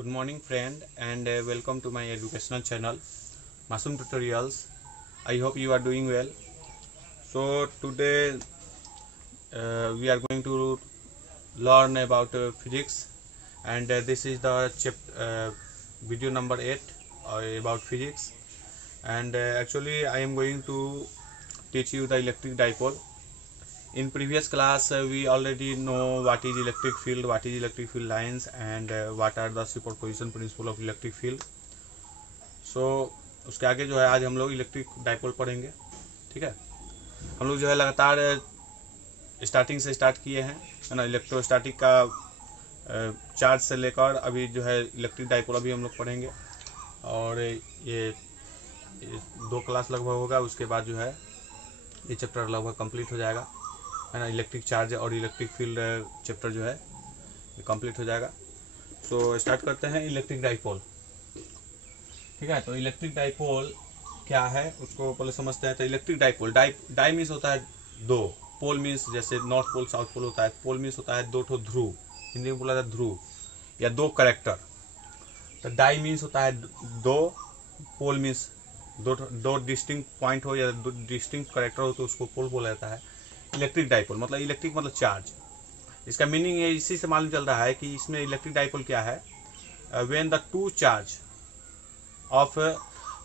Good morning friend and welcome to my educational channel Masum Tutorials. I hope you are doing well. So today we are going to learn about physics, and this is the video number 8 about physics. And actually I am going to teach you the electric dipole. In previous class we already know what is electric field, what is electric field lines, and what are the superposition principle of electric field. So उसके आगे जो है आज हम लोग electric dipole पढ़ेंगे। ठीक है, हम लोग जो है लगातार स्टार्टिंग से स्टार्ट किए हैं, है ना। इलेक्ट्रोस्टैटिक का चार्ज से लेकर अभी जो है इलेक्ट्रिक डाइपोल अभी हम लोग पढ़ेंगे, और ये 2 क्लास लगभग होगा। उसके बाद जो है ये चैप्टर लगभग कंप्लीट हो जाएगा, है ना। इलेक्ट्रिक चार्ज और इलेक्ट्रिक फील्ड चैप्टर जो है ये कंप्लीट हो जाएगा। सो स्टार्ट करते हैं इलेक्ट्रिक डाइपोल। ठीक है, तो इलेक्ट्रिक डाइपोल क्या है उसको पहले समझते हैं। तो इलेक्ट्रिक डाइपोल, डाई मीन्स होता है 2, पोल मीन्स जैसे नॉर्थ पोल साउथ पोल होता है, पोल मीन्स होता है 2 ध्रुव, हिंदी में बोला जाता है ध्रुव या 2 कैरेक्टर। तो डाई मीन्स होता है 2, पोल मीन्स 2 डिस्टिंक्ट पॉइंट हो या 2 डिस्टिंक्ट कैरेक्टर हो तो उसको पोल बोला जाता है। इलेक्ट्रिक डाइपोल मतलब इलेक्ट्रिक मतलब चार्ज। इसका मीनिंग है, इसी से मालूम चल रहा है कि इसमें इलेक्ट्रिक डाइपोल क्या है। When the 2 charge of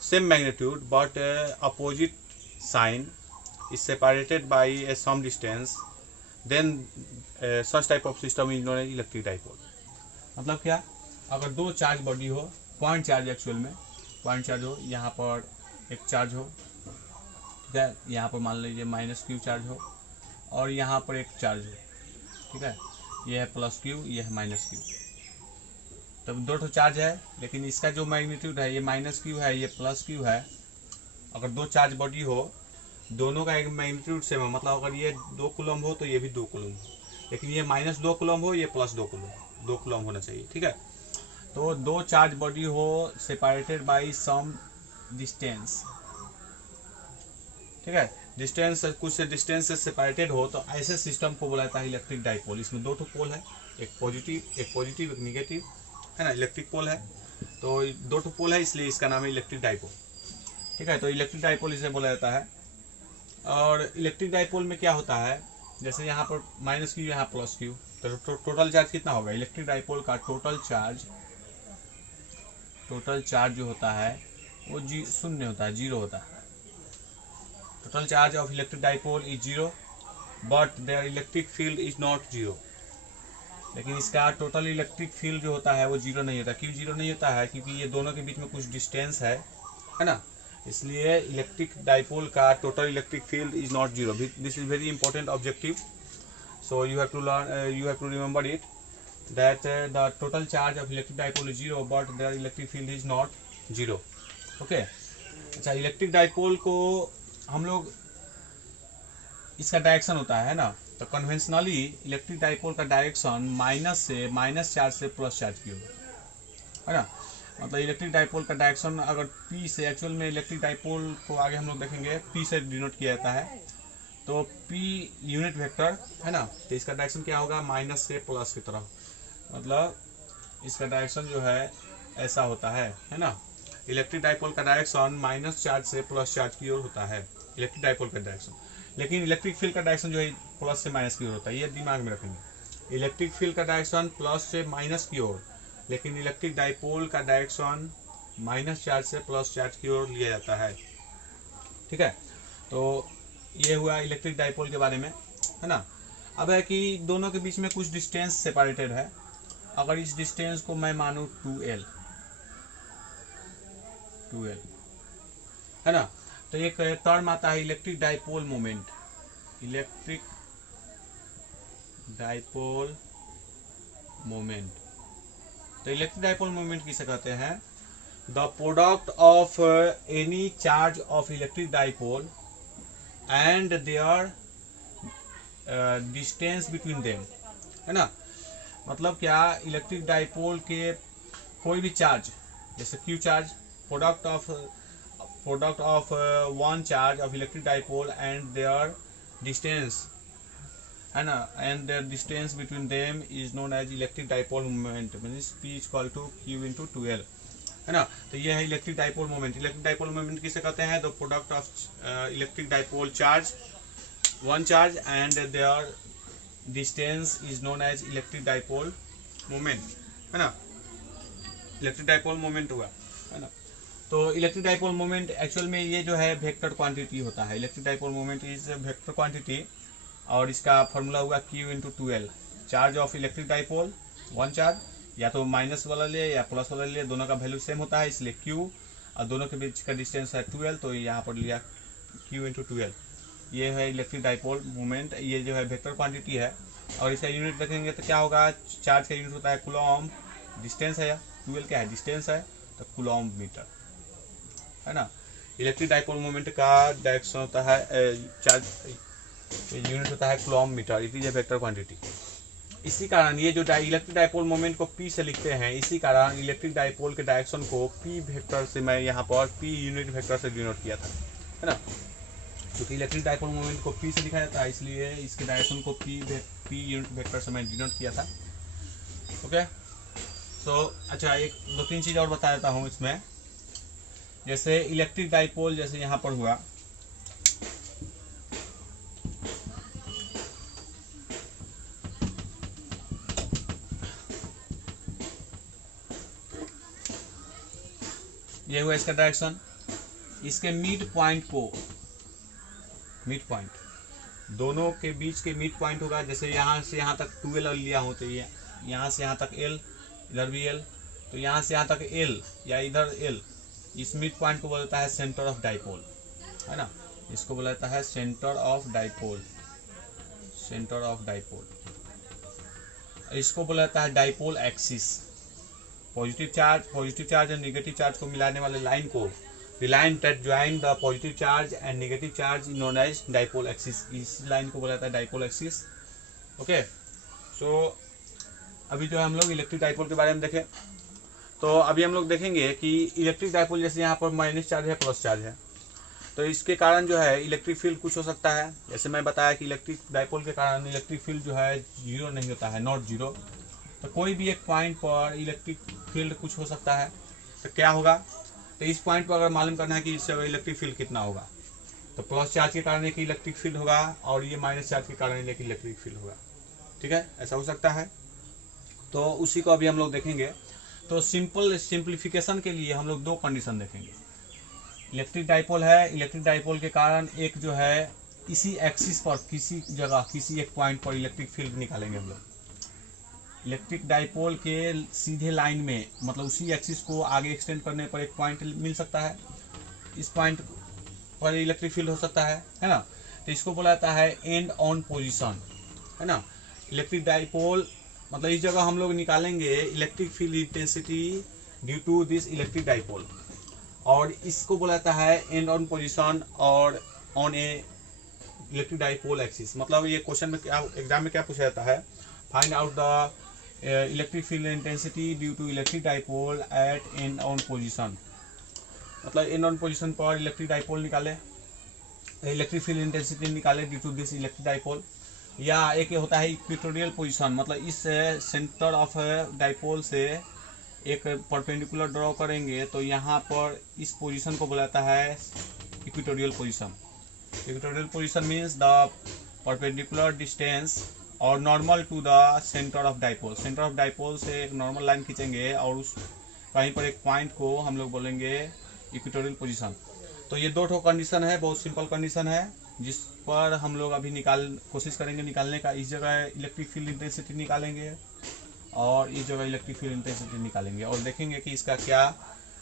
same magnitude but opposite sign is separated by a some distance, then such type of system is known as electric dipole. मतलब क्या, अगर 2 चार्ज बॉडी हो, पॉइंट चार्ज एक्चुअल में point charge हो, यहाँ पर एक charge हो, ठीक है, यहाँ पर मान लीजिए -q चार्ज हो और यहाँ पर एक चार्ज है, ठीक है, ये है +q, ये है -q। तब 2 चार्ज है, लेकिन इसका जो मैग्नीट्यूड है ये -q है, ये +q है। अगर 2 चार्ज बॉडी हो, दोनों का एक मैग्नीट्यूड सेम है, मतलब अगर ये 2 कूलम हो तो ये भी 2 कूलम हो, लेकिन ये -2 कूलम हो, ये +2 कूलम, 2 कूलम होना चाहिए। ठीक है, तो 2 चार्ज बॉडी हो सेपरेटेड बाई सम डिस्टेंस, ठीक है, डिस्टेंस कुछ डिस्टेंस से सेपरेटेड हो, तो ऐसे सिस्टम को बोला जाता है इलेक्ट्रिक डाइपोल। इसमें 2 पोल है, एक पॉजिटिव एक निगेटिव, है ना, इलेक्ट्रिक पोल है। तो 2 पोल है, इसलिए इसका नाम है इलेक्ट्रिक डाइपोल। ठीक है, तो इलेक्ट्रिक डाइपोल इसे बोला जाता है। और इलेक्ट्रिक डाइपोल में क्या होता है, जैसे यहाँ पर -q, यहाँ +q, तो टोटल चार्ज कितना होगा। इलेक्ट्रिक डाइपोल का टोटल चार्ज जो होता है वो 0 होता है, 0 होता है। Total charge of electric dipole is 0, but their electric field is not 0। लेकिन इसका टोटल इलेक्ट्रिक फील्ड जो होता है वो 0 नहीं होता। क्यों 0 नहीं होता है, क्योंकि ये दोनों के बीच में कुछ डिस्टेंस है ना। इसलिए इलेक्ट्रिक डाइपोल का total electric field is not 0। This is very important objective, so you have to learn, you have to remember it that the total charge of electric dipole is 0, but there electric field is not 0। Okay, अच्छा, electric dipole को हम लोग, इसका direction होता है ना, तो conventionally electric dipole का डायरेक्शन माइनस चार्ज से प्लस चार्ज की होगी, है ना। मतलब इलेक्ट्रिक डाइपोल का डायरेक्शन अगर P से, एक्चुअल में इलेक्ट्रिक डाइपोल को आगे हम लोग देखेंगे P से डिनोट किया जाता है, तो P यूनिट वेक्टर, है ना। तो इसका डायरेक्शन क्या होगा, माइनस से प्लस की तरफ, मतलब इसका डायरेक्शन जो है ऐसा होता है ना। इलेक्ट्रिक डाइपोल का डायरेक्शन माइनस चार्ज से प्लस चार्ज की ओर होता है, इलेक्ट्रिक डाइपोल का डायरेक्शन। लेकिन इलेक्ट्रिक फील्ड का डायरेक्शन जो है प्लस से माइनस की ओर होता है, ये दिमाग में रखेंगे। इलेक्ट्रिक फील्ड का डायरेक्शन प्लस से माइनस की ओर, लेकिन इलेक्ट्रिक डाइपोल का डायरेक्शन माइनस चार्ज से प्लस चार्ज की ओर लिया जाता है। ठीक है, तो ये हुआ इलेक्ट्रिक डाइपोल के बारे में, है ना। अब है कि दोनों के बीच में कुछ डिस्टेंस सेपरेटेड है। अगर इस डिस्टेंस को मैं मानूँ 2L, है ना, तो एक टर्म आता है electric dipole moment. Electric dipole moment, तो इलेक्ट्रिक डाइपोल मोमेंट किसे कहते हैं, the product of any charge of electric dipole and there distance between them, है ना। मतलब क्या, इलेक्ट्रिक डाइपोल के कोई भी चार्ज, जैसे Q charge, product of one charge of electric dipole and there distance, है ना, and the distance between them is known as electric dipole moment, means P equal to Q into 2L, है ना। तो ये है electric dipole moment. Electric dipole moment किसे कहते हैं? The product of electric dipole charge, one charge and there distance is known as electric dipole moment, है ना। इलेक्ट्रिक डाइपोल मोमेंट हुआ, है ना। तो इलेक्ट्रिक डाइपोल मोमेंट एक्चुअल में ये जो है वेक्टर क्वांटिटी होता है। Electric dipole moment is vector quantity और इसका फॉर्मूला हुआ Q into 2L। Charge of electric dipole, one charge, या तो माइनस वाला ले या प्लस वाला ले, दोनों का वैल्यू सेम होता है इसलिए Q, और दोनों के बीच का डिस्टेंस है 2L, तो यहाँ पर लिया Q इंटू 2L। ये है इलेक्ट्रिक डाइपोल मोमेंट, ये जो है वेक्टर क्वांटिटी है। और इसका यूनिट रखेंगे तो क्या होगा? चार्ज का यूनिट होता है कूलॉम, डिस्टेंस है 2L क्या है? डिस्टेंस है, तो कूलॉम मीटर, है ना। इलेक्ट्रिक डाइपोल मोमेंट का डायरेक्शन होता है चार्ज यूनिट होता है coulomb metre, it is a vector quantity. इसी कारण ये जो इलेक्ट्रिक डाइपोल मोमेंट को P से लिखते हैं, इसी कारण इलेक्ट्रिक डाइपोल के डायरेक्शन को P वेक्टर से मैं यहाँ पर P यूनिट वेक्टर से डिनोट किया था, है ना। क्योंकि इलेक्ट्रिक डाइपोल मोमेंट को P से लिखा जाता है इसलिए इसके डायरेक्शन को P यूनिट वेक्टर से मैं डिनोट किया था। ओके, सो अच्छा, एक दो तीन चीज़ और बता देता हूँ इसमें। जैसे इलेक्ट्रिक डाइपोल जैसे यहाँ पर हुआ, ये हुआ इसका डायरेक्शन। इसके मिड पॉइंट को, मिड पॉइंट दोनों के बीच के मिड पॉइंट होगा। जैसे यहाँ से यहाँ तक 2L लिया हो तो ये यहाँ से यहाँ तक L, इधर भी L, तो यहाँ से यहाँ तक L या इधर L, इस मिड पॉइंट को बोला जाता है सेंटर ऑफ डाइपोल, है ना। इसको बोला जाता है centre of dipole, centre of dipole. इसको बोला जाता है डाइपोल एक्सिस। पॉजिटिव चार्ज और नेगेटिव चार्ज को मिलाने वाले लाइन को, the line that join the positive charge and negative charge known as dipole axis, इस लाइन को बोला जाता है डाइपोल एक्सिस। ओके, सो अभी जो है हम लोग इलेक्ट्रिक डाइपोल के बारे में देखें, तो अभी हम लोग देखेंगे कि इलेक्ट्रिक डाइपोल जैसे यहाँ पर माइनस चार्ज है, प्लस चार्ज है, तो इसके कारण जो है इलेक्ट्रिक फील्ड कुछ हो सकता है। जैसे मैं बताया कि इलेक्ट्रिक डाइपोल के कारण इलेक्ट्रिक फील्ड जो है जीरो नहीं होता है, नॉट जीरो। तो कोई भी एक पॉइंट पर इलेक्ट्रिक फील्ड कुछ हो सकता है, तो क्या होगा? तो इस पॉइंट पर अगर मालूम करना है कि इससे इलेक्ट्रिक फील्ड कितना होगा, तो प्लस चार्ज के कारण एक इलेक्ट्रिक फील्ड होगा और ये माइनस चार्ज के कारण एक इलेक्ट्रिक फील्ड होगा, ठीक है, ऐसा हो सकता है। तो उसी को अभी हम लोग देखेंगे। तो सिंप्लीफिकेशन के लिए हम लोग दो कंडीशन देखेंगे। इलेक्ट्रिक डाइपोल है, इलेक्ट्रिक डाइपोल के कारण एक जो है इसी एक्सिस पर किसी जगह किसी एक पॉइंट पर इलेक्ट्रिक फील्ड निकालेंगे हम लोग। इलेक्ट्रिक डाइपोल के सीधे लाइन में, मतलब उसी एक्सिस को आगे एक्सटेंड करने पर एक पॉइंट मिल सकता है, इस पॉइंट पर इलेक्ट्रिक फील्ड हो सकता है ना। तो इसको बोला जाता है एंड ऑन पोजीशन, है ना। इलेक्ट्रिक डाइपोल मतलब इस जगह हम लोग निकालेंगे electric field intensity due to this electric dipole, और इसको बोला जाता है एंड ऑन पोजीशन और on a electric dipole axis. मतलब ये क्वेश्चन में क्या, एग्जाम में क्या पूछा जाता है, find out the electric field intensity due to electric dipole at end on position. मतलब एंड ऑन पोजीशन पर इलेक्ट्रिक डाइपोल निकाले, इलेक्ट्रिक फील्ड इंटेंसिटी निकाले due to this electric dipole. या एक होता है इक्वेटोरियल पोजीशन, मतलब इस सेंटर ऑफ डाइपोल से एक परपेंडिकुलर ड्रॉ करेंगे तो यहाँ पर इस पोजीशन को बोला जाता है equatorial position. Equatorial position means the perpendicular distance और normal to the centre of dipole. Centre of dipole से एक नॉर्मल लाइन खींचेंगे और उस कहीं पर एक पॉइंट को हम लोग बोलेंगे इक्वेटोरियल पोजीशन। तो ये दो ठो कंडीशन है, बहुत सिंपल कंडीशन है, जिस पर हम लोग अभी कोशिश करेंगे निकालने का। इस जगह इलेक्ट्रिक फील्ड इंटेंसिटी निकालेंगे और इस जगह इलेक्ट्रिक फील्ड इंटेंसिटी निकालेंगे और देखेंगे कि इसका क्या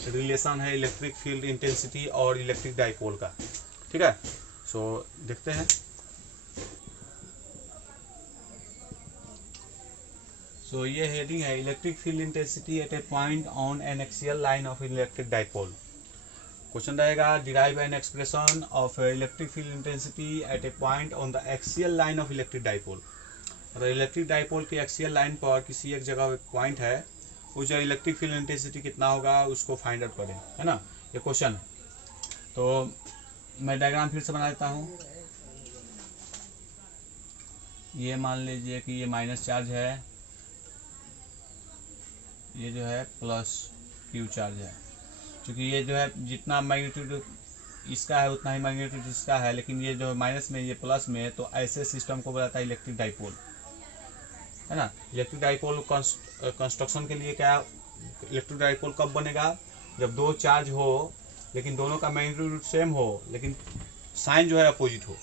रिलेशन है इलेक्ट्रिक फील्ड इंटेंसिटी और इलेक्ट्रिक डाइपोल का, ठीक है। सो देखते हैं। सो ये हेडिंग है electric field intensity at a point on an axial line of electric dipole. Question रहेगा derive an expression of electric field intensity at a point on the axial line of electric dipole. मतलब electric dipole की axial line पर किसी एक जगह point है, उस जगह इलेक्ट्रिक फील्ड इंटेंसिटी कितना होगा उसको फाइंड आउट करें, है ना, ये क्वेश्चन। तो मैं डायग्राम फिर से बना देता हूँ। ये मान लीजिए कि ये माइनस चार्ज है, ये जो है प्लस क्यू चार्ज है। क्योंकि ये जो है जितना मैग्नीट्यूड इसका है उतना ही मैग्नीट्यूड इसका है, लेकिन ये जो माइनस में ये प्लस में, तो ऐसे सिस्टम को बताता है इलेक्ट्रिक डाइपोल, है ना। इलेक्ट्रिक डाइपोल कंस्ट्रक्शन के लिए क्या, इलेक्ट्रिक डाइपोल कब बनेगा, जब दो चार्ज हो लेकिन दोनों का मैग्नीट्यूड सेम हो लेकिन साइन जो है अपोजिट हो,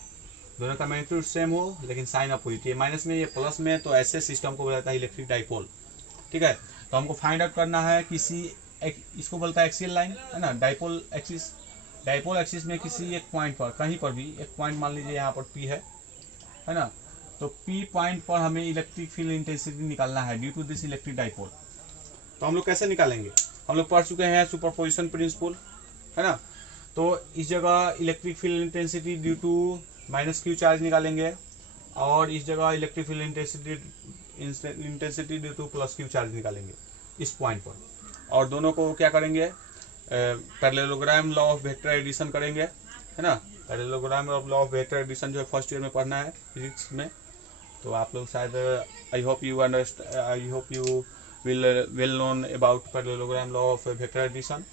दोनों का मैग्नीट्यूड सेम हो लेकिन साइन अपोजिट, ये माइनस में ये प्लस में, तो ऐसे सिस्टम को बताता है इलेक्ट्रिक डाइपोल। ठीक है, तो हमको फाइंड आउट करना है किसी इसको बोलता है एक्सियल लाइन, है ना, डाइपोल एक्सिस। डाइपोल एक्सिस में किसी एक पॉइंट पर, कहीं पर भी एक पॉइंट मान लीजिए यहाँ पर P है ना, तो P पॉइंट पर हमें इलेक्ट्रिक फील्ड इंटेंसिटी निकालना है due to this electric dipole. तो हम लोग कैसे निकालेंगे, हम लोग पढ़ चुके हैं सुपरपोजिशन प्रिंसिपल, है ना। तो इस जगह electric field intensity due to minus Q charge निकालेंगे, और इस जगह electric field intensity due to plus Q charge निकालेंगे इस पॉइंट पर, और दोनों को क्या करेंगे, parallelogram law of vector addition करेंगे, है ना। Parallelogram law of vector addition जो है फर्स्ट ईयर में पढ़ना है फिजिक्स में, तो आप लोग शायद I hope you will well known about parallelogram law of vector addition.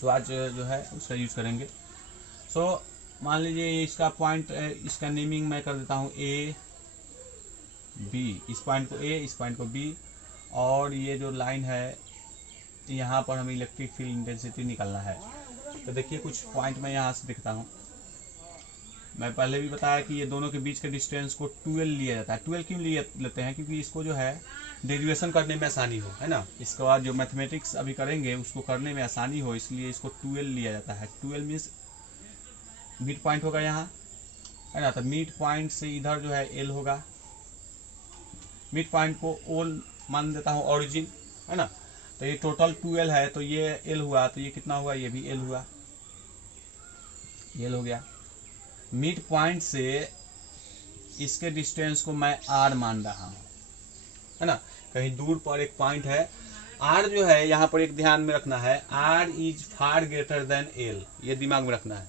So आज जो है उसका यूज करेंगे। सो मान लीजिए इसका पॉइंट, इसका नेमिंग मैं कर देता हूँ A B, इस पॉइंट को A, इस पॉइंट को B, और ये जो लाइन है यहाँ पर हमें इलेक्ट्रिक फील्ड इंटेंसिटी निकालना है। तो देखिए कुछ पॉइंट मैं यहाँ से दिखता हूँ, मैं पहले भी बताया कि ये दोनों के बीच के डिस्टेंस को 12 लिया जाता है। 12 क्यों लेते हैं, क्योंकि इसको जो है डेरिवेशन करने में आसानी हो, है ना। इसके बाद जो मैथमेटिक्स अभी करेंगे उसको करने में आसानी हो, इसलिए इसको 12 लिया जाता है। 12 मीन्स मिड पॉइंट होगा यहाँ, है ना, तो मिड पॉइंट से इधर जो है L होगा, मिड पॉइंट को O मान देता हूँ ऑरिजिन, है ना। तो ये टोटल 12 है, तो ये L हुआ, तो ये कितना हुआ, ये भी L हुआ, ये L हो गया। मिड पॉइंट से इसके डिस्टेंस को मैं R मान रहा हूँ, है ना। कहीं दूर पर एक पॉइंट है, R जो है यहाँ पर एक ध्यान में रखना है, R is far greater than L, ये दिमाग में रखना है।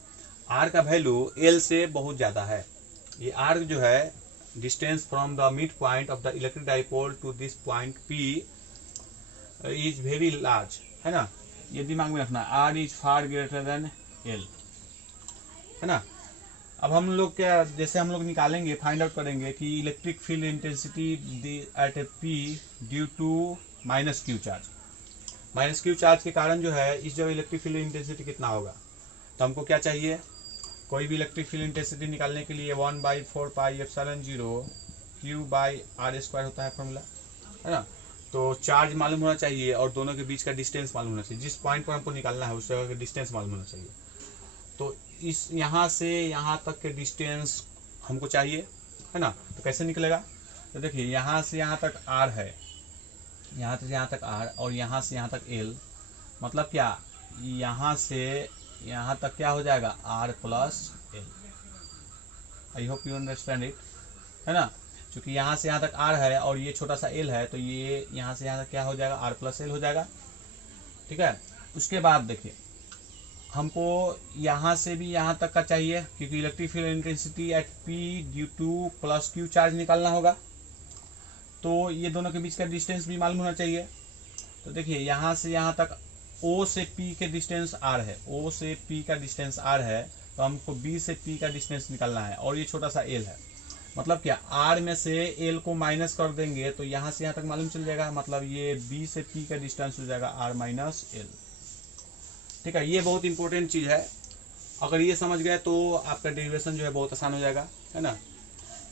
R का वैल्यू L से बहुत ज़्यादा है। ये R जो है distance from the mid point of the electric dipole to this point P is very large, है ना, ये दिमाग में रखना, R is far greater than L, है ना। अब हम लोग क्या, जैसे हम लोग निकालेंगे, फाइंड आउट करेंगे कि electric field intensity at a P due to minus Q charge. Minus Q charge के कारण जो है इस जगह इलेक्ट्रिक फील्ड इंटेंसिटी कितना होगा, तो हमको क्या चाहिए, कोई भी इलेक्ट्रिक फील्ड इंटेंसिटी निकालने के लिए 1/4πε0 Q/r² होता है फॉर्मूला, है ना। तो चार्ज मालूम होना चाहिए और दोनों के बीच का डिस्टेंस मालूम होना चाहिए, जिस पॉइंट पर हमको निकालना है उस जगह का डिस्टेंस मालूम होना चाहिए। तो इस यहाँ से यहाँ तक के डिस्टेंस हमको चाहिए, है ना। तो कैसे निकलेगा, तो देखिए यहाँ से यहाँ तक R है, यहाँ से यहाँ तक R, और यहाँ से यहाँ तक L, मतलब क्या, यहाँ से यहाँ तक क्या हो जाएगा, R plus L। I hope you understand it, है ना। क्योंकि यहाँ से यहाँ तक R है और ये छोटा सा L है, तो ये यहाँ से यहाँ तक क्या हो जाएगा, R प्लस L हो जाएगा, ठीक है। उसके बाद देखिए हमको यहाँ से भी यहाँ तक का चाहिए, क्योंकि electric field intensity eight P due to plus Q charge निकालना होगा, तो ये दोनों के बीच का डिस्टेंस भी मालूम होना चाहिए। तो देखिए यहाँ से यहाँ तक O से P के डिस्टेंस R है, O से P का डिस्टेंस R है, तो हमको B से P का डिस्टेंस निकालना है, और ये छोटा सा L है। मतलब क्या, R में से L को माइनस कर देंगे तो यहाँ से यहाँ तक मालूम चल जाएगा, मतलब ये B से P का डिस्टेंस हो जाएगा R माइनस L, ठीक है। ये बहुत इंपॉर्टेंट चीज़ है, अगर ये समझ गए तो आपका डेरिवेशन जो है बहुत आसान हो जाएगा, है ना।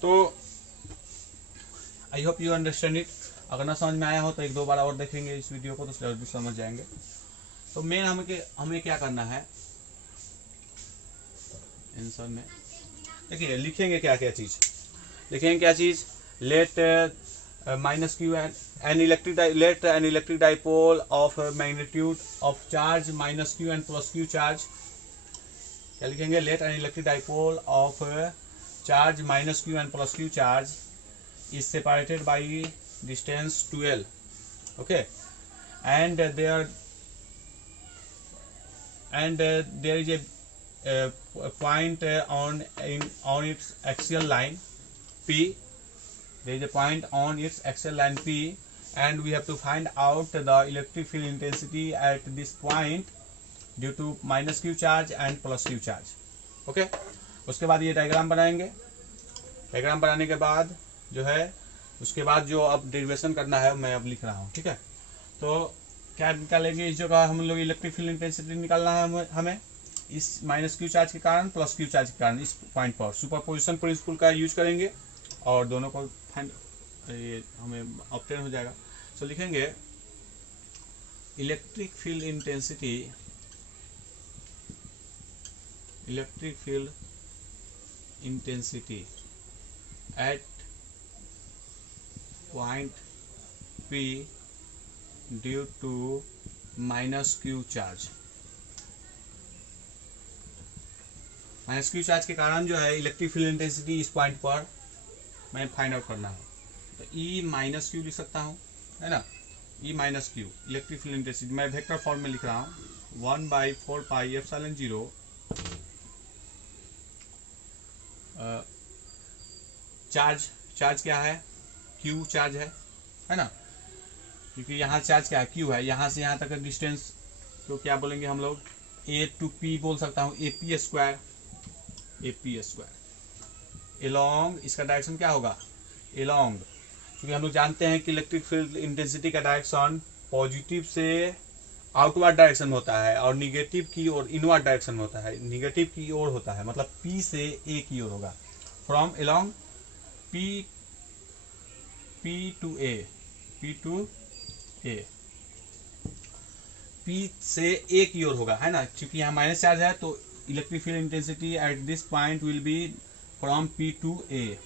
तो आई होप यू अंडरस्टैंड इट। अगर ना समझ में आया हो तो एक दो बार और देखेंगे इस वीडियो को, तो जल्दी समझ जाएंगे। तो मेन हमें क्या करना है आंसर में, देखिए लिखेंगे क्या क्या चीज़, लिखेंगे क्या चीज़, late minus q and let an electric dipole of magnitude of charge minus q and plus q charge, क्या लिखेंगे, let an electric dipole of charge minus q and plus q charge is separated by distance 2l, okay, and there is a point on its axial line P, there is a point on its axial line P and we have to find out the electric field intensity at this point due to minus q charge and plus q charge. Okay, उसके बाद ये diagram बनाएंगे। Diagram बनाने के बाद जो है उसके बाद जो अब डेरिवेशन करना है मैं अब लिख रहा हूँ। ठीक है, तो क्या निकालेंगे इस जगह हम लोग इलेक्ट्रिक फील्ड इंटेंसिटी निकालना है हमें इस माइनस क्यू चार्ज के कारण प्लस क्यू चार्ज के कारण इस पॉइंट पर सुपरपोजिशन प्रिंसिपल का यूज करेंगे और दोनों को फाइंड ये हमें ऑब्टेन हो जाएगा। तो लिखेंगे electric field intensity at point P due to minus Q charge. Minus Q charge के कारण जो है इलेक्ट्रिक फील्ड इंटेंसिटी इस पॉइंट पर मैं फाइंड आउट करना है। तो E माइनस क्यू लिख सकता हूँ, है ना, E minus Q electric field intensity मैं वेक्टर फॉर्म में लिख रहा हूँ 1/4πε0 चार्ज क्या है, Q चार्ज है ना, क्योंकि यहाँ चार्ज क्या है, Q है। यहाँ से यहाँ तक का डिस्टेंस तो क्या बोलेंगे हम लोग A to P बोल सकता हूँ, AP स्क्वायर एलोंग। इसका डायरेक्शन क्या होगा, एलोंग, क्योंकि हम लोग जानते हैं कि इलेक्ट्रिक फील्ड इंटेंसिटी का डायरेक्शन पॉजिटिव से आउटवर्ड डायरेक्शन होता है और निगेटिव की ओर इनवर्ड डायरेक्शन होता है, निगेटिव की ओर होता है, मतलब P से A की ओर होगा। From along P to A, P से A की ओर होगा, है ना, क्योंकि यहाँ माइनस चार्ज है तो electric field intensity at this point will be from P to A।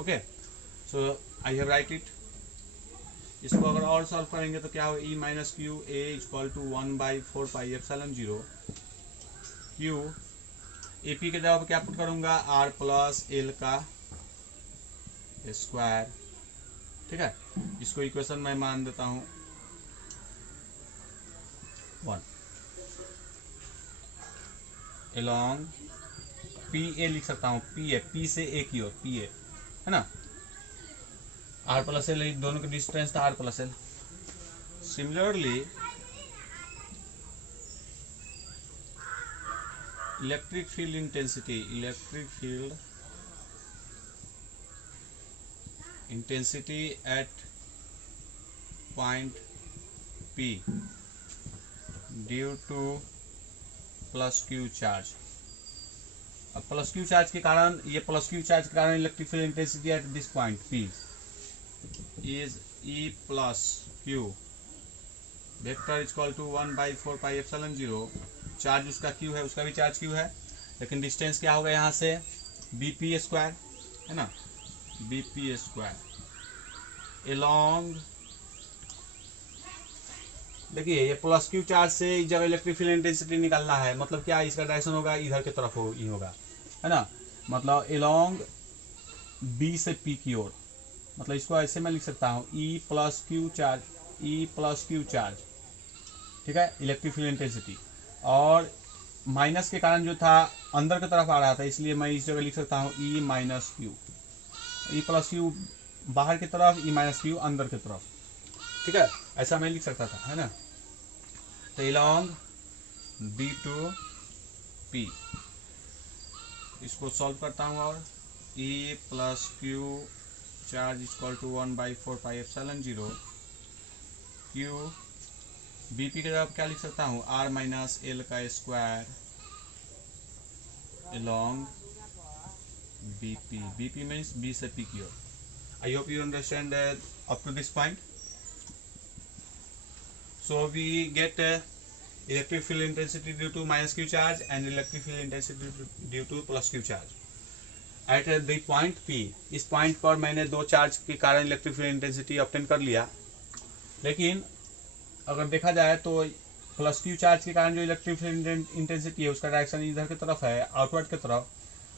Okay, so I have write it. इसको अगर और सॉल्व करेंगे तो क्या हो, E minus Q A equal to 1/4πε0 Q AP के जगह क्या पुट करूंगा, R प्लस L का स्क्वायर। ठीक है, इसको इक्वेशन मैं मान देता हूं 1। एलोंग PA लिख सकता हूं, P से A की ओर PA, है ना, R प्लस L दोनों के डिस्टेंस था R plus L। Similarly electric field intensity at point P due to plus Q charge. अब प्लस क्यू चार्ज के कारण electric field intensity at this point P is E plus q vector equal to 1/4πε0। Charge उसका Q है, उसका भी charge Q है, लेकिन distance क्या होगा यहाँ से BP स्क्वायर, है ना, BP स्क्वायर एलोंग। देखिए ये प्लस क्यू चार्ज से इस जगह इलेक्ट्रिक फील्ड इंटेंसिटी निकालना है, मतलब क्या इसका डायरेक्शन होगा इधर की तरफ होगा, है ना, मतलब एलोंग B से P की ओर। मतलब इसको ऐसे मैं लिख सकता हूँ E प्लस क्यू चार्ज, ठीक है, इलेक्ट्रिक फील्ड इंटेंसिटी, और माइनस के कारण जो था अंदर की तरफ आ रहा था, इसलिए मैं इस जगह लिख सकता हूँ E minus Q, E plus Q बाहर की तरफ, E माइनस क्यू अंदर की तरफ। ठीक है, ऐसा मैं लिख सकता था, है ना। तो एलोंग B to P, इसको सॉल्व करता हूँ और E plus Q charge equal to 1/4πε0 Q BP के जगह क्या लिख सकता हूँ, R माइनस L का square along BP means B से P की ओर। I hope you understand up to this point. So we get electric field intensity due to minus Q charge and electric field intensity due to plus Q charge. At the point P, इस point पर मैंने दो charge के कारण electric field intensity obtain कर लिया, लेकिन अगर देखा जाए तो प्लस क्यू चार्ज के कारण जो इलेक्ट्रिक फील्ड इंटेंसिटी है उसका डायरेक्शन इधर की तरफ है, आउटवर्ड की तरफ,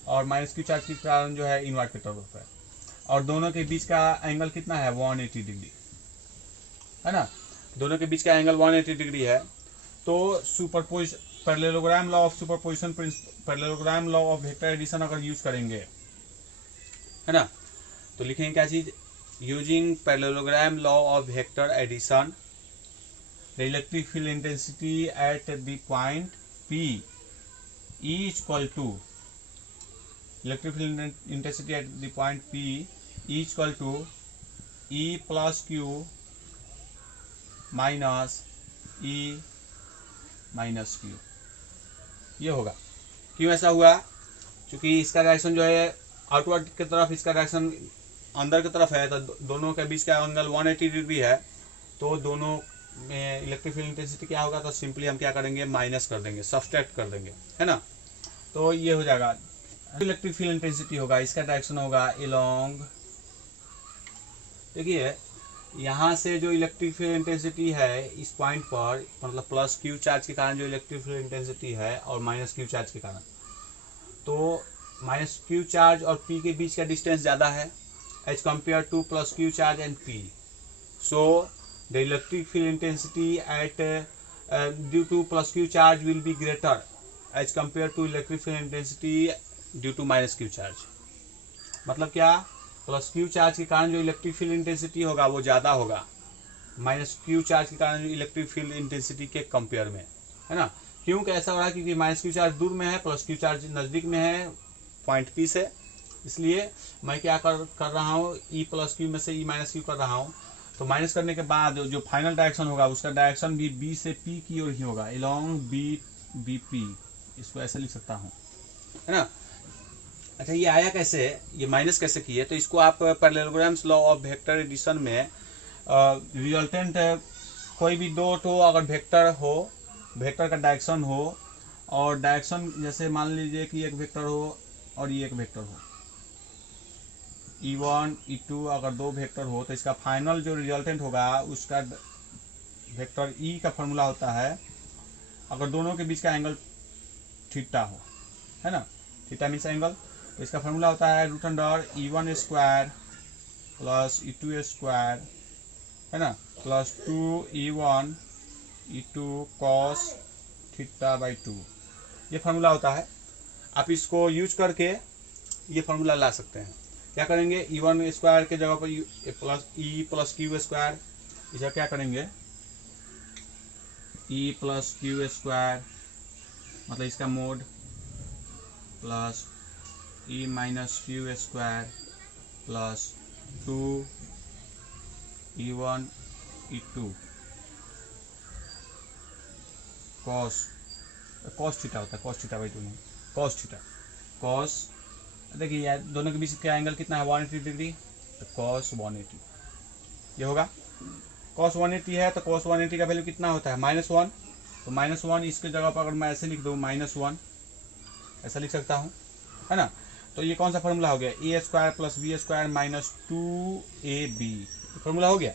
और माइनस क्यू चार्ज के कारण जो है इनवर्ड की तरफ है, और दोनों के बीच का एंगल कितना है 180 डिग्री, है ना, दोनों के बीच का एंगल 180 डिग्री है। तो parallelogram law of superposition, parallelogram law of vector addition अगर यूज करेंगे, है ना, तो लिखेंगे क्या चीज, using parallelogram law of vector addition, the electric field intensity at the point P E is equal to electric field intensity at the point P E is equal to E plus Q minus E minus Q। ये होगा। क्यों ऐसा हुआ? क्योंकि इसका direction जो है outward की तरफ, इसका डायरेक्शन अंदर की तरफ है, तो दोनों के बीच का एंगल 180 डिग्री है, तो दोनों में इलेक्ट्रिक फील्ड इंटेंसिटी क्या होगा? तो सिंपली हम क्या करेंगे? माइनस कर देंगे, सब्सट्रैक्ट कर देंगे, है ना। तो ये हो जाएगा इलेक्ट्रिक फील्ड इंटेंसिटी होगा, इसका डायरेक्शन होगा अलोंग। देखिए यहाँ से जो इलेक्ट्रिक फील्ड इंटेंसिटी है इस पॉइंट पर, मतलब प्लस क्यू चार्ज के कारण जो इलेक्ट्रिक फील्ड इंटेंसिटी है और माइनस क्यू चार्ज के कारण, तो माइनस क्यू चार्ज और पी के बीच का डिस्टेंस ज़्यादा है as compare to plus Q charge and P. So the electric field intensity at due to plus Q charge will be greater as compare to electric field intensity due to minus Q charge. मतलब क्या? Plus Q charge के कारण जो electric field intensity होगा वो ज़्यादा होगा minus Q charge के कारण जो इलेक्ट्रिक फील्ड इंटेंसिटी के कंपेयर में, है ना। क्यों कैसा हो रहा है? क्योंकि माइनस क्यू चार्ज दूर में है, प्लस क्यू चार्ज नज़दीक में है पॉइंट पी से। इसलिए मैं क्या कर रहा हूँ? ई प्लस क्यू में से ई माइनस क्यू कर रहा हूँ। तो माइनस करने के बाद जो फाइनल डायरेक्शन होगा उसका डायरेक्शन भी बी से पी की ओर ही होगा, अलोंग बी पी। इसको ऐसे लिख सकता हूँ, है ना। अच्छा, ये आया कैसे? ये माइनस कैसे किए? तो इसको आप parallelograms law of vector addition में रिजल्टेंट कोई भी दो तो अगर वेक्टर हो, वेक्टर का डायरेक्शन हो, और डायरेक्शन जैसे मान लीजिए कि एक वेक्टर हो और ये एक वेक्टर हो, E1 E2 अगर दो वेक्टर हो, तो इसका फाइनल जो रिजल्टेंट होगा उसका वेक्टर E का फॉर्मूला होता है अगर दोनों के बीच का एंगल थीटा हो, है ना। Theta means angle. तो इसका फॉर्मूला होता है root under E1 square plus E2 square, है ना, plus 2E1 E2 cos theta by 2। ये फार्मूला होता है। आप इसको यूज करके ये फार्मूला ला सकते हैं। क्या करेंगे? E1 स्क्वायर के जगह पर plus E plus Q square, इसे क्या करेंगे? E प्लस क्यू स्क्वायर मतलब इसका mode, plus E minus Q square plus 2E1 E2 cos theta होता है, कॉस थीटा बाई 2 नहीं, कॉस थीटा। कॉस देखिए यार दोनों के बीच का एंगल कितना है? 180 डिग्री, तो कॉस 180 ये होगा। कॉस 180 है तो कॉस 180 का वैल्यू कितना होता है? -1। तो -1 इसके जगह पर अगर मैं ऐसे लिख दूँ -1, ऐसा लिख सकता हूँ, है ना। तो ये कौन सा फॉर्मूला हो गया? A square plus b square minus 2ab formula हो गया।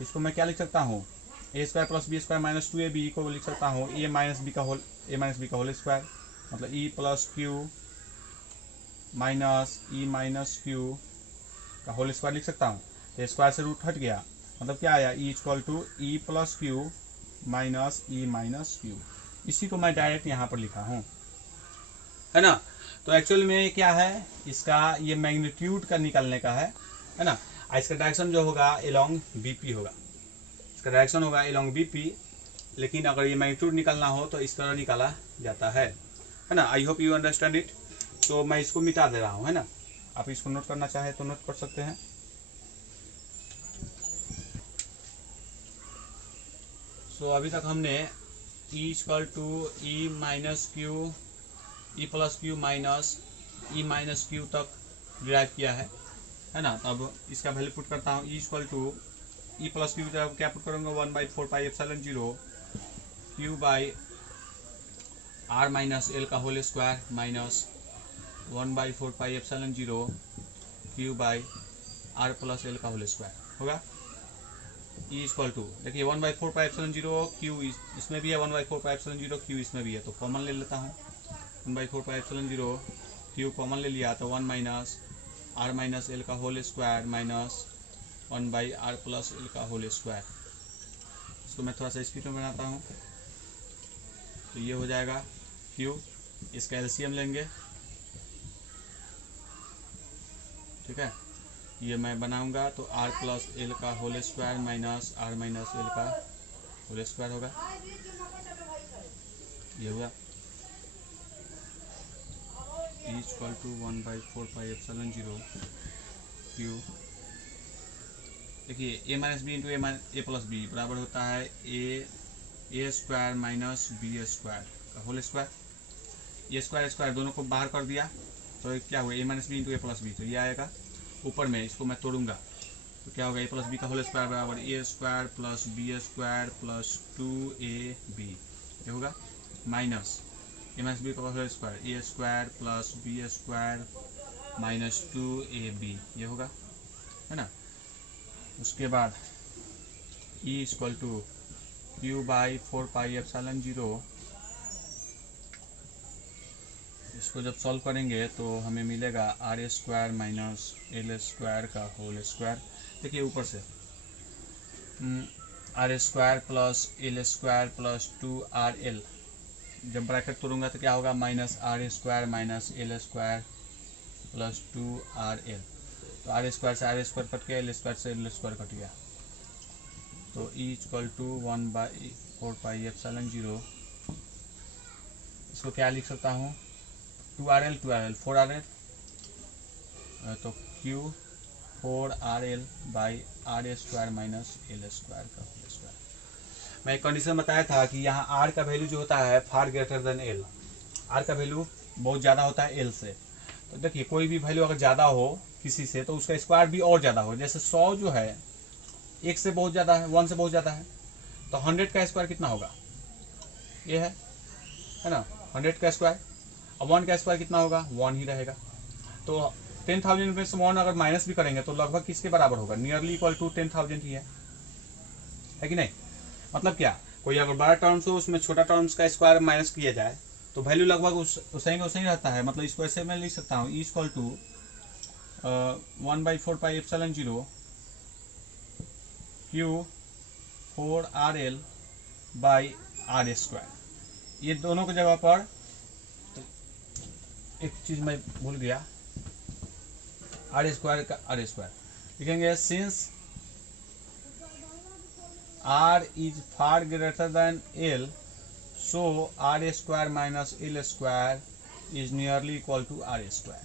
इसको मैं क्या लिख सकता हूँ? A square plus b square minus 2ab को लिख सकता हूँ ए माइनस बी का होल स्क्वायर, मतलब ई प्लस क्यू माइनस ई माइनस क्यू का होल स्क्वायर लिख सकता हूँ। तो स्क्वायर से रूट हट गया, मतलब क्या आया? E equal to E plus Q minus E minus Q. इसी को मैं डायरेक्ट यहाँ पर लिखा हूँ, है ना। तो एक्चुअल में क्या है? इसका ये मैग्नीट्यूड का निकालने का है ना। इसका डायरेक्शन जो होगा अलोंग बीपी होगा, इसका डायरेक्शन होगा अलोंग बीपी। लेकिन अगर ये मैग्नीट्यूड निकालना हो तो इस तरह निकाला जाता है ना। आई होप यू अंडरस्टैंड इट। तो मैं इसको मिटा दे रहा हूँ, है ना। आप इसको नोट करना चाहे तो नोट कर सकते हैं। सो अभी तक हमने e equal to e minus q, e plus Q minus E minus q तक डिराइव किया है ना। अब इसका वैल्यू पुट करता हूँ। E equal to E plus q जब क्या पुट करूँगा? 1/4 pi epsilon 0 q by r minus L का whole square minus 1/4 pi epsilon 0 q by r plus L का होल स्क्वायर होगा। ई इक्वल टू देखिए 1/4 pi epsilon 0 Q इसमें भी है, 1/4 पाई एप्सिलॉन 0 क्यू इसमें भी है, तो कॉमन ले लेता हूँ। 1/4 पाई एप्सिलॉन 0 क्यू कॉमन ले लिया तो 1 माइनस आर माइनस एल का whole square minus 1/r plus L का होल स्क्वायर। इसको मैं थोड़ा सा स्पीड में बनाता हूँ। तो ये हो जाएगा क्यू, इसका एलसीएम लेंगे, ठीक है। ये मैं बनाऊंगा तो r प्लस एल का whole square minus r minus L का होल स्क्वायर होगा, ये हुआ इक्वल टू 1/4πε0 क्यू। देखिए A minus B into A plus B बराबर होता है A square minus B square का होल स्क्वायर। ए स्क्वायर स्क्वायर दोनों को बाहर कर दिया तो क्या हुआ A minus B into A plus B, तो ये आएगा ऊपर में, इसको मैं तोड़ूंगा तो क्या होगा ए प्लस बी का होल स्क्वायर बराबर a square plus b square plus 2ab, ये होगा माइनस ए माइनस बी का होल स्क्वायर ए square plus b square minus 2ab, ये होगा, है ना। उसके बाद e equal to q by 4πε0, इसको जब सॉल्व करेंगे तो हमें मिलेगा r square minus L square का होल स्क्वायर। देखिए ऊपर से are square plus l square plus 2rl, जब ब्रैकेट तोड़ूंगा तो क्या होगा minus R square minus L square plus 2rl, तो आर स्क्वायर से आर स्क्वायर कट गया, एल स्क्वायर से एल स्क्वायर कट गया, तो ई इक्वल टू 1/4πε0। इसको क्या लिख सकता हूँ 2rl 4rl, तो Q 4rl by are square minus L square का होल स्क्वायर। मैं एक कंडीशन बताया था कि यहाँ r का वैल्यू जो होता है फार ग्रेटर देन l, r का वैल्यू बहुत ज़्यादा होता है l से। तो देखिए कोई भी वैल्यू अगर ज़्यादा हो किसी से तो उसका स्क्वायर भी और ज़्यादा हो, जैसे 100 जो है 1 से बहुत ज़्यादा है, 1 से बहुत ज़्यादा है, तो 100 का स्क्वायर कितना होगा, ये है ना 100 का स्क्वायर। अब 1 का स्क्वायर कितना होगा 1 ही रहेगा, तो 10,000 में से 1 अगर माइनस भी करेंगे तो लगभग किसके बराबर होगा, नियरली इक्वल टू 10,000 ही है कि नहीं। मतलब क्या, कोई अगर बड़ा टर्म्स हो उसमें छोटा टर्म्स का स्क्वायर माइनस किया जाए तो वैल्यू लगभग उसे ही रहता है। मतलब इसको ऐसे मैं लिख सकता हूँ e equal to 1/4πε0 Q 4rl by are square. ये दोनों की जगह पर एक चीज मैं भूल गया, आर स्क्वायर का आर स्क्वायर लिखेंगे, since r is far greater than l so r square minus l square is nearly equal to r square।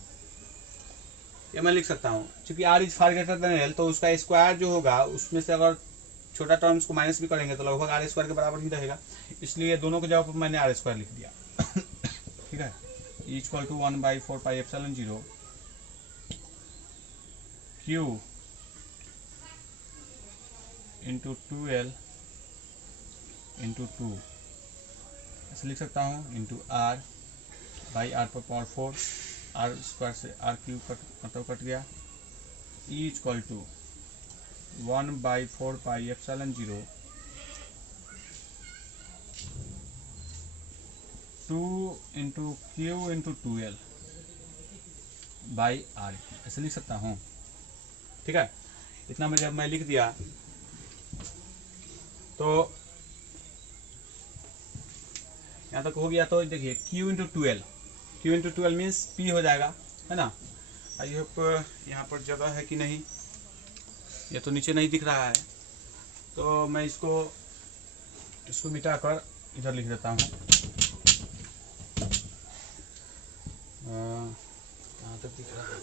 ये मैं लिख सकता हूँ क्योंकि r is far greater than l, तो उसका स्क्वायर जो होगा उसमें से अगर छोटा टर्म्स को माइनस भी करेंगे तो लगभग आर स्क्वायर के बराबर ही रहेगा, इसलिए दोनों के जगह पर मैंने आर स्क्वायर लिख दिया। ठीक है, equal to 1/4πε0 Q into 2l into 2, ऐसे लिख सकता हूँ, इंटू r बाई r पर पावर 4, आर स्क्वायर से आर क्यूब मतलब कट गया, e equal to 1/4πε0 2 into q into 2l by r, ऐसे लिख सकता हूँ। ठीक है, इतना में जब मैं लिख दिया तो यहाँ तक हो गया, तो देखिए Q इंटू 12 मीन्स P हो जाएगा, है ना। आई होप यहाँ पर जगह है कि नहीं, ये तो नीचे नहीं दिख रहा है, तो मैं इसको मिटाकर इधर लिख देता हूँ। यहाँ तक दिख रहा है,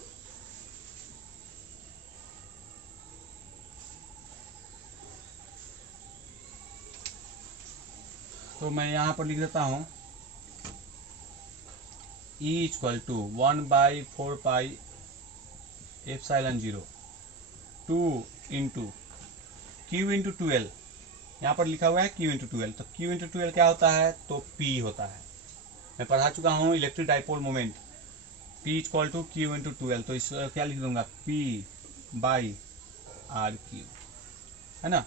तो मैं यहाँ पर लिख देता हूँ E equal to 1/4πε0 2 into Q into 12, यहाँ पर लिखा हुआ है Q इंटू 12, तो Q इंटू 12 क्या होता है, तो P होता है। मैं पढ़ा चुका हूँ electric dipole moment, P equal to Q into 12, तो इस क्या लिख दूंगा P बाई आर क्यू, है ना।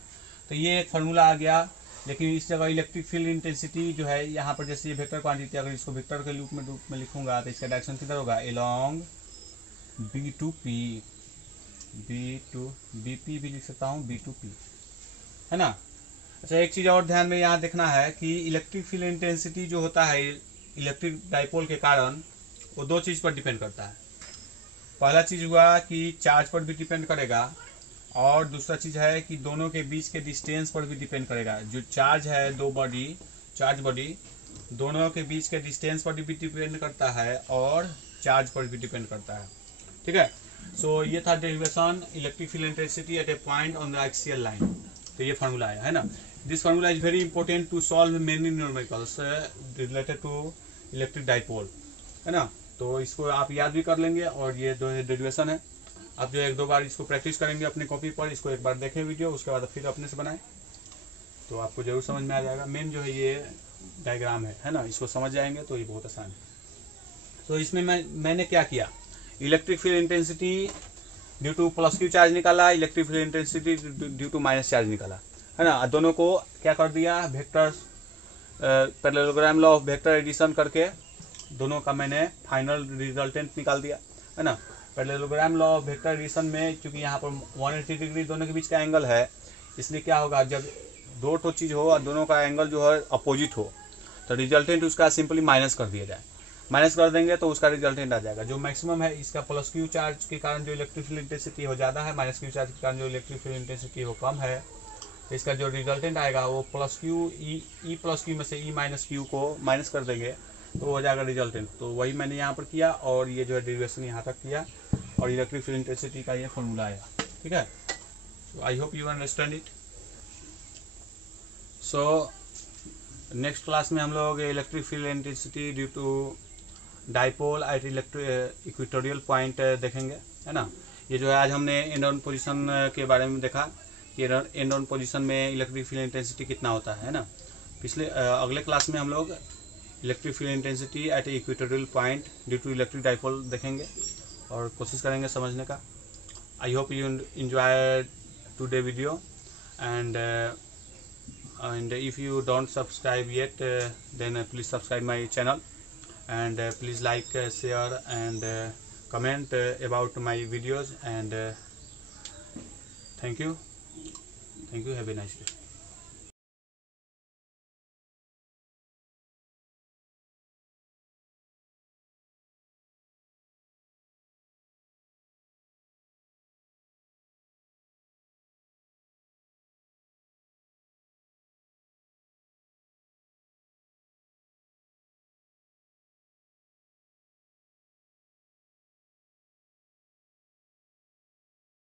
तो ये एक फार्मूला आ गया, लेकिन इस जगह इलेक्ट्रिक फील्ड इंटेंसिटी जो है यहाँ पर, जैसे ये वेक्टर क्वांटिटी, अगर इसको वेक्टर के रूप में लिखूंगा तो इसका डायरेक्शन किधर होगा, अलोंग बी टू पी भी लिख सकता हूँ, बी टू पी, है ना। अच्छा, एक चीज़ और ध्यान में यहाँ देखना है कि इलेक्ट्रिक फील्ड इंटेंसिटी जो होता है इलेक्ट्रिक डाइपोल के कारण, वो दो चीज़ पर डिपेंड करता है पहला चीज हुआ कि चार्ज पर भी डिपेंड करेगा, और दूसरा चीज है कि दोनों के बीच के डिस्टेंस पर भी डिपेंड करेगा। जो चार्ज है, दो बॉडी, चार्ज बॉडी, दोनों के बीच के डिस्टेंस पर भी डिपेंड करता है और चार्ज पर भी डिपेंड करता है। ठीक है, सो ये था derivation electric field intensity at a point on the axial line. तो ये फार्मूला है ना। This formula is very important to solve many numericals related to electric dipole, है ना। तो इसको आप याद भी कर लेंगे, और ये जो है डेरिवेशन है, आप जो एक दो बार इसको प्रैक्टिस करेंगे अपनी कॉपी पर, इसको एक बार देखें वीडियो, उसके बाद फिर अपने से बनाएं तो आपको जरूर समझ में आ जाएगा। मेन जो है ये डायग्राम है ना, इसको समझ जाएंगे तो ये बहुत आसान है। तो इसमें मैंने क्या किया, electric field intensity due to plus Q charge निकाला, electric field intensity due to minus charge निकाला, है ना। दोनों को क्या कर दिया, vector parallelogram law of vector addition करके दोनों का मैंने फाइनल रिजल्टेंट निकाल दिया, है ना। Parallelogram law of vector addition में चूंकि यहाँ पर 180 डिग्री दोनों के बीच का एंगल है, इसलिए क्या होगा, जब दो ठो चीज़ हो और दोनों का एंगल जो है अपोजिट हो तो रिजल्टेंट उसका सिंपली माइनस कर दिया जाए। माइनस कर देंगे तो उसका रिजल्टेंट आ जाएगा। जो मैक्सिमम है इसका प्लस क्यू चार्ज के कारण जो इलेक्ट्रिक फील्ड इंटेंसिटी हो ज़्यादा है, माइनस क्यू चार्ज के कारण जो इलेक्ट्रिक फील्ड इंटेंसिटी हो कम है। तो इसका जो रिजल्टेंट आएगा वो plus Q e plus Q में से ई माइनस क्यू को माइनस कर देंगे तो हो जाएगा रिजल्टेंट। तो वही मैंने यहाँ पर किया, और ये जो है डेरिवेशन यहाँ तक किया, और इलेक्ट्रिक फील्ड इंटेंसिटी का ये फॉर्मूला आया। ठीक है, so I hope you understand it. So next class में हम लोग electric field intensity due to dipole at equatorial point देखेंगे, है ना। ये जो है आज हमने एंड ऑन पोजीशन के बारे में देखा कि एंड ऑन पोजीशन में इलेक्ट्रिक फील्ड इंटेंसिटी कितना होता है ना। अगले क्लास में हम लोग electric field intensity at equatorial point due to electric dipole देखेंगे और कोशिश करेंगे समझने का। I hope you enjoy today video, and if you don't subscribe yet then please subscribe my channel, and please like, share and comment about my videos, and thank you, have a nice day.